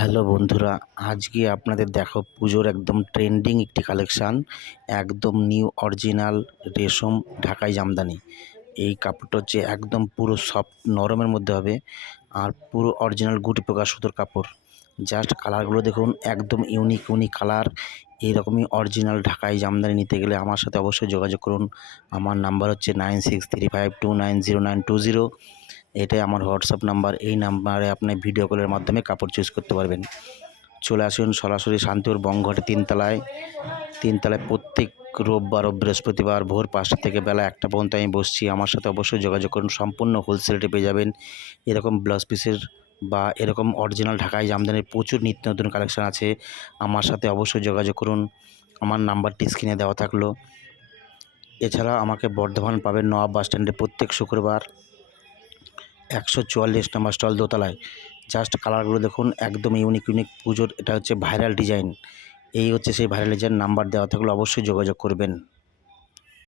Hello বন্ধুরা, আজকে আপনাদের দেখো পুজোর একদম ট্রেন্ডিং একটি কালেকশান, একদম নিউ অরিজিনাল রেশম ঢাকাই জামদানি। এই কাপড়টা হচ্ছে একদম পুরো সফট নরমের মধ্যে হবে, আর পুরো অরিজিনাল গুটি পোকা সুতোর কাপড়। জাস্ট কালারগুলো দেখুন, একদম ইউনিক ইউনিক কালার। এইরকমই অরিজিনাল ঢাকাই জামদানি নিতে গেলে আমার সাথে অবশ্যই যোগাযোগ করুন। আমার নাম্বার হচ্ছে 9635290920। এটাই আমার হোয়াটসঅ্যাপ নাম্বার। এই নাম্বারে আপনি ভিডিও কলের মাধ্যমে কাপড় চুজ করতে পারবেন। চলে আসুন সরাসরি শান্তিপুর বঙ্গঘাটে তিনতলায় প্রত্যেক রোববার ও বৃহস্পতিবার ভোর 5টা থেকে বেলা 1টা পর্যন্ত আমি বসছি। আমার সাথে অবশ্যই যোগাযোগ করুন। সম্পূর্ণ হোলসেল রেটে পেয়ে যাবেন। এরকম ব্লাউজ পিসের বা এরকম অরিজিনাল ঢাকাই জামদানির প্রচুর নিত্য নতুন কালেকশান আছে। আমার সাথে অবশ্যই যোগাযোগ করুন। আমার নাম্বারটি স্ক্রিনে দেওয়া থাকলো। এছাড়া আমাকে বর্ধমান পাবেন নওয়াব বাস স্ট্যান্ডে প্রত্যেক শুক্রবার 144 নম্বর স্টল দোতলায়। জাস্ট কালারগুলো দেখুন, একদম ইউনিক ইউনিক পুজোর। এটা হচ্ছে ভাইরাল ডিজাইন। এই হচ্ছে সেই ভাইরাল ডিজাইন। নাম্বার দেওয়া থাকলে অবশ্যই যোগাযোগ করবেন।